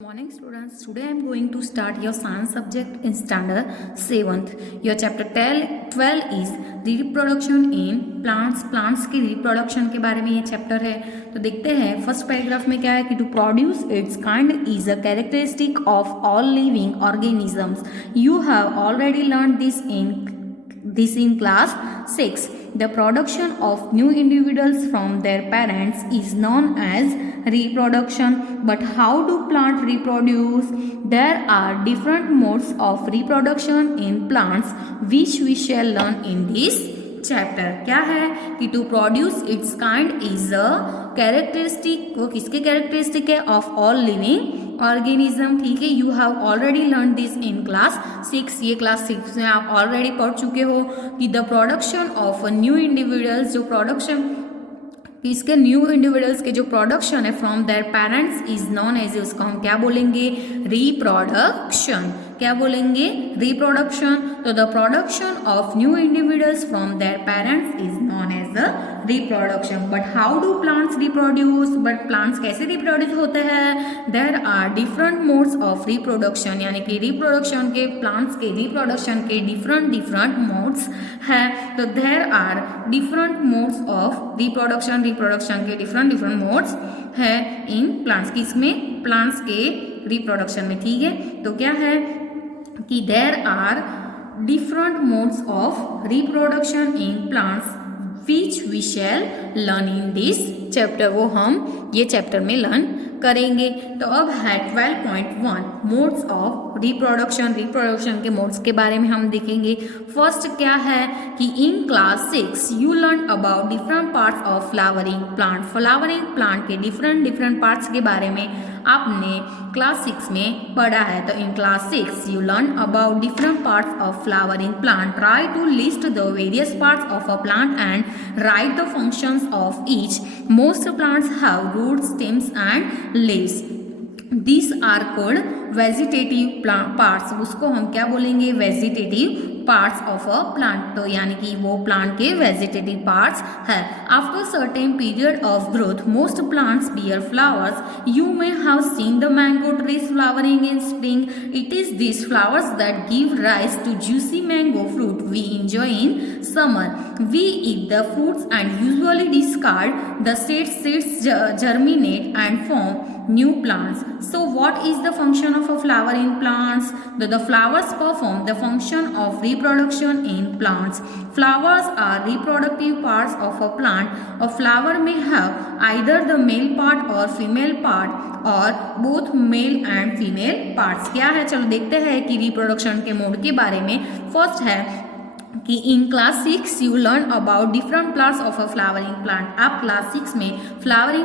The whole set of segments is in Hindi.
Morning students, today I am going to start your science subject in standard 7th. Your chapter 12 is reproduction in plants. Plants की reproduction के बारे में ये chapter है. तो देखते हैं फर्स्ट पैराग्राफ में क्या है कि to produce its kind is a characteristic of all living organisms. You have already learned this in class 6. The production of new individuals from their parents is known as reproduction. But how do plants reproduce? There are different modes of reproduction in plants which we shall learn in this chapter. क्या है कि to produce its kind is a characteristic. वो किसके कैरेक्टरिस्टिक है? Of all living organism. ठीक है, you have already learn this in class 6. ये क्लास 6 में आप ऑलरेडी पढ़ चुके हो कि the production of new individuals, जो प्रोडक्शन इसके न्यू इंडिविजुअल्स के जो प्रोडक्शन है from their parents is known as, उसको हम क्या बोलेंगे? रिप्रोडक्शन. क्या बोलेंगे? रिप्रोडक्शन. तो the production of new individuals from their parents is known as a reproduction. But how do plants reproduce? But plants कैसे रिप्रोड्यूस होते हैं? There are different modes of reproduction, यानी कि रिप्रोडक्शन के, प्लांट्स के रिप्रोडक्शन के डिफरेंट मोड्स है. तो there are different modes of reproduction के डिफरेंट मोड्स है इन प्लांट्स. किसमें? प्लांट्स के रिप्रोडक्शन में. ठीक है, तो क्या है कि there are different modes of reproduction in plants which we shall learn in this chapter. वो हम ये चैप्टर में लर्न करेंगे. तो अब है 12.1 मोड्स ऑफ रिप्रोडक्शन के मोड्स के बारे में हम देखेंगे. फर्स्ट क्या है कि इन class 6 you learn about different parts of flowering plant. Flowering plant के डिफरेंट पार्ट्स के बारे में आपने क्लास 6 में पढ़ा है. तो in class 6 you learn about different parts of flowering plant. Try to list the various parts of a plant and write the functions of each. Most plants have roots, stems and leaves. These are called vegetative parts. उसको हम क्या बोलेंगे? Vegetative parts of a plant. तो यानी कि वो प्लांट के वेजिटेटिव पार्ट्स है. After certain period of growth most plants bear flowers. You may have seen the mango trees flowering in spring. It is this flowers that give rise to juicy mango fruit we enjoy in summer. We eat the fruits and usually discard the seeds. Seeds germinate and form new plants. So what is the function of a flower in plants? The flowers perform the function of reproduction in plants. Flowers are reproductive parts of a plant. A flower may have either the male part or female part or both male and female parts. क्या है? चलो देखते हैं कि रिप्रोडक्शन के मोड के बारे में. फर्स्ट है कि इन class 6 you learn about different parts of a flowering plant. आप क्लास 6 में फ्लावरिंग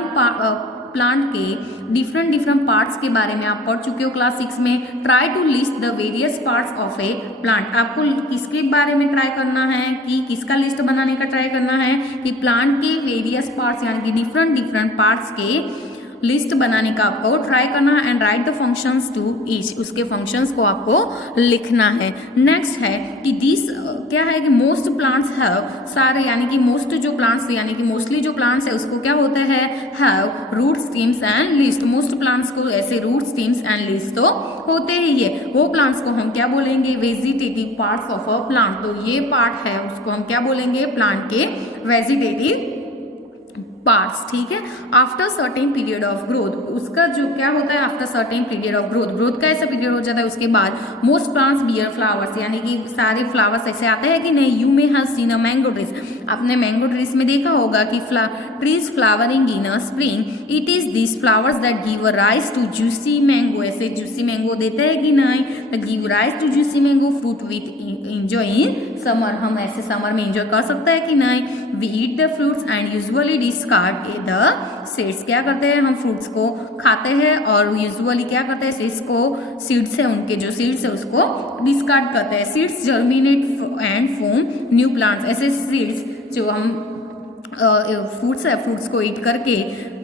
प्लांट के डिफरेंट पार्ट्स के बारे में आप पढ़ चुके हो क्लास 6 में. Try to list the various parts of a plant. आपको किसके बारे में ट्राई करना है कि किसका लिस्ट बनाने का ट्राई करना है कि प्लांट के वेरियस पार्ट्स यानी कि डिफरेंट पार्ट्स के लिस्ट बनाने का आपको ट्राई करना है. And write the functions to each. उसके फंक्शंस को आपको लिखना है. नेक्स्ट है कि दिस क्या है कि मोस्ट प्लांट्स हैव, सारे यानी कि मोस्ट जो प्लांट्स यानी कि मोस्टली जो प्लांट्स है उसको क्या होता है? Have root, stems and leaves. Most plants को ऐसे रूट, स्टेम्स एंड लीव्स तो होते ही है. वो प्लांट्स को हम क्या बोलेंगे? Vegetative parts of a plant. तो ये पार्ट है उसको हम क्या बोलेंगे? प्लांट के वेजिटेटिव पार्ट्स. ठीक है. After certain period of growth, उसका जो क्या होता है? After certain period of growth का ऐसा पीरियड हो जाता है. उसके बाद मोस्ट प्लांट्स बियर फ्लावर्स, यानी कि सारे फ्लावर्स ऐसे आते हैं कि नहीं. You may have seen a mango trees. आपने मैंगो ट्रीज में देखा होगा कि trees flowering in a spring. It is this flowers that give rise to juicy mango. ऐसे जूसी मैंगो देते हैं कि नहीं? तो give rise to juicy mango fruit with enjoy in summer. हम ऐसे समर में एंजॉय कर सकते हैं कि नहीं? We eat the fruits and usually discard the seeds. क्या करते हैं? हम फ्रूट्स को खाते हैं और यूजुअली क्या करते हैं? सीड्स को, सीड्स है उनके जो सीड्स है उसको डिस्कार्ड करते हैं. Seeds germinate and form new plants. ऐसे सीड्स जो हम फ्रूट्स है, फ्रूट्स को ईट करके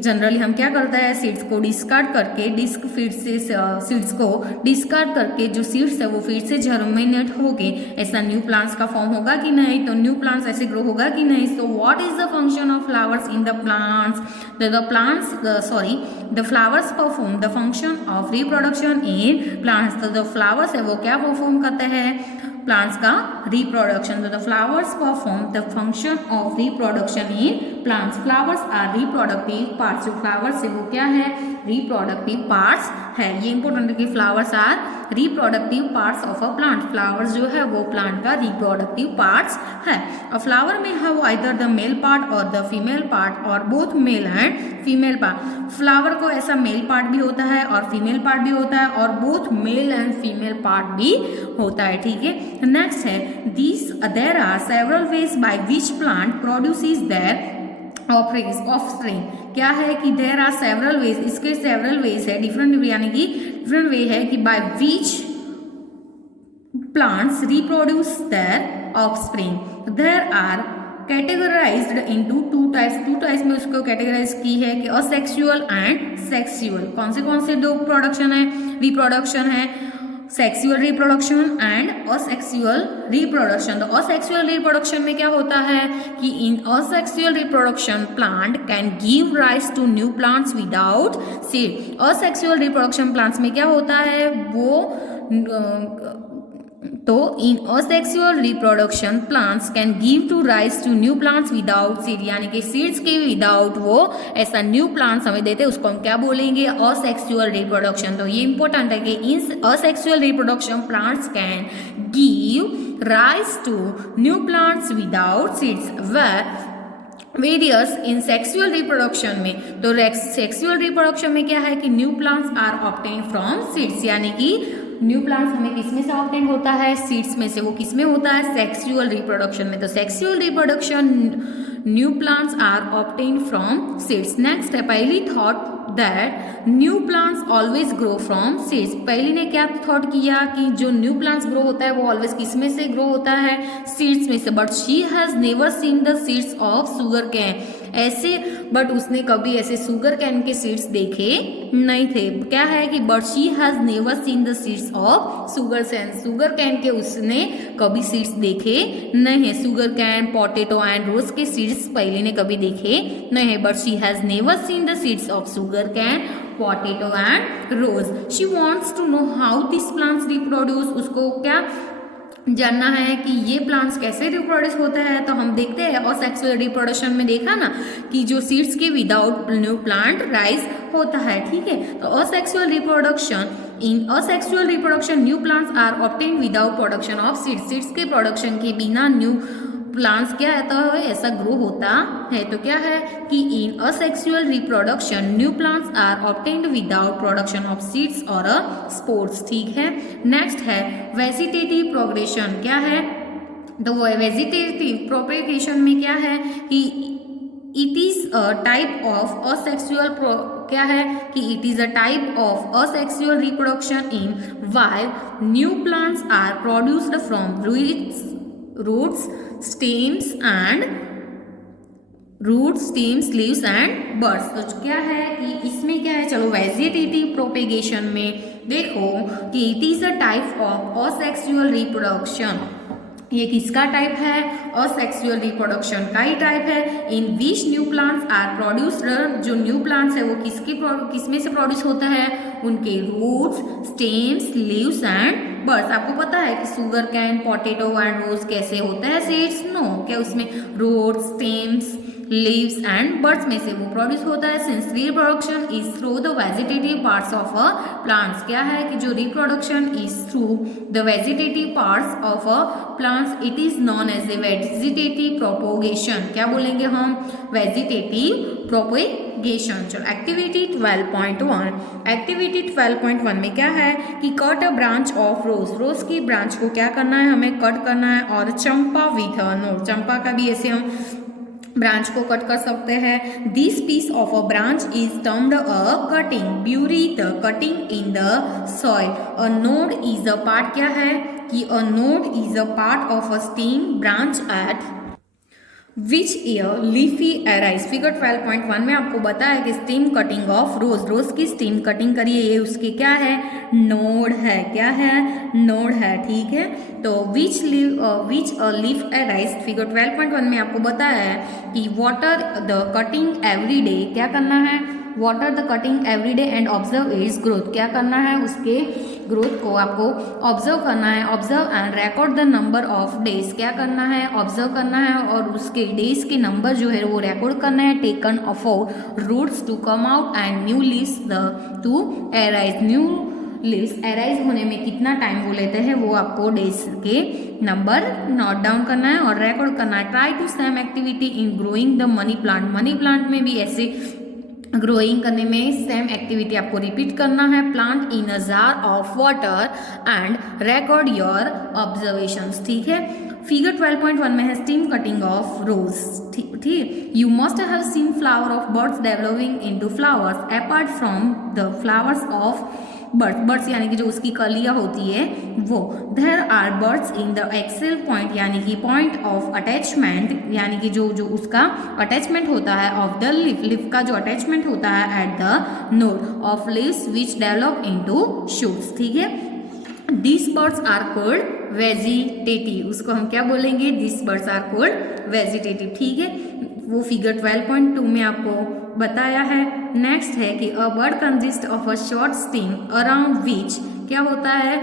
जनरली हम क्या करते हैं, सीड्स को डिस्कार्ड करके सीड्स को डिस्कार्ड करके जो सीड्स है वो फिर से जर्मिनेट होके ऐसा न्यू प्लांट्स का फॉर्म होगा कि नहीं, तो न्यू प्लांट्स ऐसे ग्रो होगा कि नहीं। So what is the function of flowers in the plants, the flowers perform the function of reproduction in plants. तो जो फ्लावर्स है वो क्या परफॉर्म करते हैं, प्लांट्स का रिप्रोडक्शन। तो the flowers perform the function of reproduction in plants. Flowers are reproductive parts. जो फ्लावर्स है वो क्या है, रिप्रोडक्टिव पार्ट्स है। ये इंपॉर्टेंट है कि flowers are reproductive parts of a plant. Flowers जो है वो प्लांट का रिप्रोडक्टिव पार्ट्स है। अ फ्लावर में have either the male part और द फीमेल पार्ट और both male and female part. Flower को ऐसा मेल पार्ट भी होता है और फीमेल पार्ट भी होता है और both male and female part भी होता है, ठीक है। नेक्स्ट है there are several ways by which plant produces their offspring. क्या है कि देयर आर सेवरल वेज, इसके सेवरल वेज है, डिफरेंट यानी कि डिफरेंट वे है कि by which plants reproduce their offspring. There are categorised into two types में उसको कैटेगराइज की है कि असेक्सुअल एंड सेक्सुअल। कौन से दो प्रोडक्शन है, रिप्रोडक्शन है, sexual reproduction and asexual reproduction. तो असेक्सुअल रिप्रोडक्शन में क्या होता है कि in asexual reproduction plant can give rise to new plants without seed. Asexual reproduction plants में क्या होता है तो in asexual reproduction plants can give to rise to new plants without seed, यानी कि सीड्स के विदाउट वो ऐसा न्यू प्लांट्स हमें देते हैं, उसको हम क्या बोलेंगे, असेक्सुअल रिप्रोडक्शन। तो ये इंपॉर्टेंट है कि in asexual reproduction plants can give rise to new plants without seeds. Various in sexual reproduction में, तो सेक्सुअल रिप्रोडक्शन में क्या है कि new plants are obtain from seeds, यानी कि न्यू प्लांट्स हमें किसमें से ऑब्टेन होता है, सीड्स में से। वो किसमें होता है, सेक्सुअल रिप्रोडक्शन में। तो sexual reproduction new plants are obtain from seeds. Next है पहली thought that new plants always grow from seeds. पहली ने क्या थॉट किया कि जो न्यू प्लांट्स ग्रो होता है वो ऑलवेज किसमें से ग्रो होता है, सीड्स में से। But she has never seen the seeds of sugar can, ऐसे बट उसने कभी ऐसे शुगर कैन के सीड्स देखे नहीं थे। क्या है कि but she has never seen the seeds of sugar cane के उसने कभी सीड्स देखे नहीं है। Sugar cane, potato and rose के सीड्स पहले ने कभी देखे नहीं है। But she has never seen the seeds of sugar cane, potato and rose. She wants to know how this plants reproduce. उसको क्या जानना है कि ये प्लांट्स कैसे रिप्रोड्यूस होते हैं। तो हम देखते हैं असेक्सुअल रिप्रोडक्शन में देखा ना कि जो सीड्स के विदाउट न्यू प्लांट राइज होता है, ठीक है। तो asexual reproduction, in asexual reproduction new plants are obtain without production of seeds. Seeds के प्रोडक्शन के बिना न्यू प्लांट्स क्या आता है, ऐसा ग्रो होता है। तो क्या है कि in asexual reproduction new plants are obtained without production of seeds और स्पोर्स, ठीक है। नेक्स्ट है वेजिटेटिव प्रोग्रेशन। क्या है, तो वेजिटेटिव प्रोपेगेशन में क्या है कि it is a type of asexual क्या है कि it is a type of asexual reproduction in while new plants are produced from roots, stems, leaves and buds. तो क्या है कि इसमें क्या है, चलो वेजिटेटिव प्रोपेगेशन में देखो कि it is a type of asexual reproduction. ये किसका टाइप है, असेक्सुअल रिप्रोडक्शन का ही टाइप है। In which new plants are produced, जो न्यू प्लांट्स है वो किसमें से प्रोड्यूस होता है, उनके roots, stems, leaves and buds. आपको पता है कि sugar cane, potato and rose कैसे होता है सीड्स, नो क्या उसमें roots, stems, leaves and buds में से वो प्रोड्यूस होता है। Since reproduction is through the vegetative parts of a plants, क्या है कि जो reproduction is through the vegetative parts of a plants, it is known as a vegetative propagation. क्या बोलेंगे हम, वेजिटेटिव प्रोपोगेशन। चलो एक्टिविटी 12.1। एक्टिविटी 12.1 में क्या है कि cut a branch of rose. Rose की ब्रांच को क्या करना है, हमें कट करना है। और चंपा विथ अ नोड, चंपा का भी ऐसे हम ब्रांच को कट कर सकते हैं। This piece of a branch is termed a cutting. Bury the cutting in the soil. A node is a part, क्या है कि a node is a part of a stem branch at which year leafy arise. Figure 12.1 में आपको बताया कि stem cutting of rose, rose की स्टीम कटिंग करिए, ये उसके क्या है, नोड है, क्या है, नोड है, ठीक है। तो विच लीफ एराइज, फिगर 12.1 में आपको बताया है कि water the cutting every day, क्या करना है, water the cutting every day and observe it's growth, क्या करना है, उसके ग्रोथ को आपको ऑब्जर्व करना है, observe and record the number of days, क्या करना है, ऑब्जर्व करना है और उसके डेज के नंबर जो है वो रिकॉर्ड करना है, taken for roots to come out and new leaves to arise, new leaves arise होने में कितना टाइम वो लेते हैं वो आपको डेज के नंबर नोट डाउन करना है और रिकॉर्ड करना है। Try to same activity in growing the money plant, money plant में भी ऐसे ग्रोइंग करने में सेम एक्टिविटी आपको रिपीट करना है। Plant in a jar of water and record your observations, ठीक है। फिगर 12.1 में है स्टीम कटिंग ऑफ रोज, ठीक। You must have seen flower of buds developing into flowers apart from the flowers of buds, buds यानी कि जो उसकी कलियां होती है वो। There are buds in the axil point, यानी कि पॉइंट ऑफ अटैचमेंट, यानी कि जो उसका अटैचमेंट होता है ऑफ द लीफ, लीफ का जो अटैचमेंट होता है at the node of leaves which develop into shoots, ठीक है। This buds are called vegetative, उसको हम क्या बोलेंगे, this buds are called vegetative, ठीक है। वो फिगर 12.2 में आपको बताया है। नेक्स्ट है कि a bud consist of a short stem around which, क्या होता है,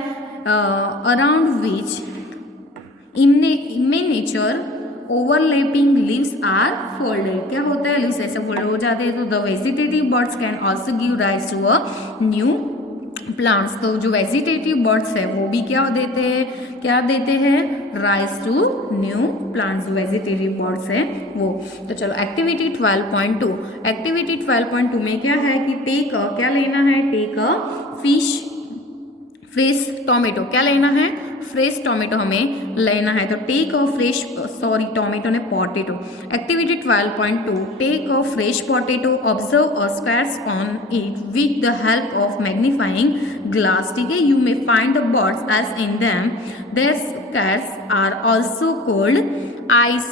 around which immature overlapping leaves are folded, क्या होता है, लीव्स ऐसे फोल्ड हो जाते हैं। तो the vegetative buds can also give rise to a new plants, तो जो वेजिटेटिव बर्ड्स है वो भी क्या देते हैं, क्या देते हैं, rise to new plants, vegetative buds है वो। तो चलो एक्टिविटी 12.2, एक्टिविटी 12.2 में क्या है कि टेक अ, क्या लेना है, take a fish fresh tomato, क्या लेना है, फ्रेश टोमेटो हमें लेना है। तो take a fresh, sorry tomato ने potato. Activity 12.2, take a fresh potato, observe a squares on it with the help of magnifying glass, ठीक है। You may find the buds as in them, there squares are also called ice